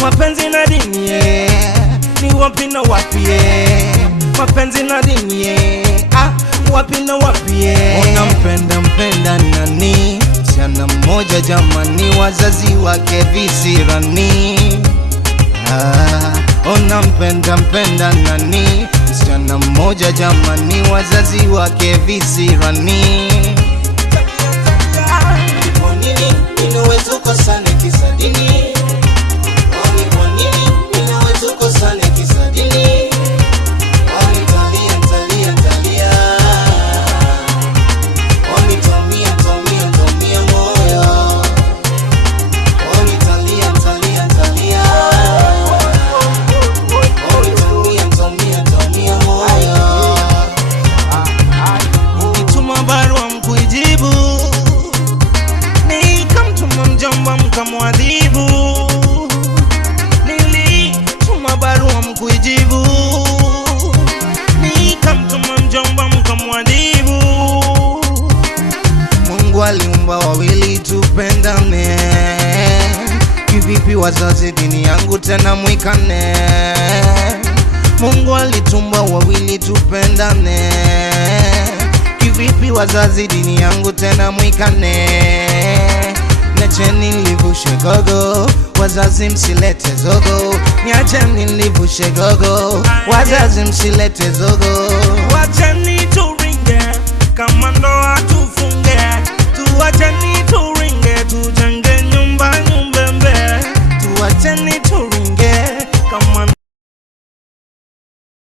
mapenzi na dini ni wapi na wapi mapenzi na dini wapi na wapi Unampenda nani? Msichana mmoja jamani, wazazi wake visirani. Unampenda nani? Msichana mmoja jamani, wazazi wake visirani. Kwa nini ninaweza kukosana kisa dini? Kwa nini ninaweza kukosana kisa dini? Mkamwadhibu, nilituma barua mkuijibu, nikamtuma mjomba mkamwadhibu. Mungu aliumba wawili tupendane, kivipi wazazi dini yangu tena mwikane? Mungu alitumba wawili tupendane, kivipi wazazi dini yangu tena mwikane? Niacheni nilivushe gogo, wazazi msilete zogo. Niacheni nilivushe gogo, wazazi msilete zogo. Wacheni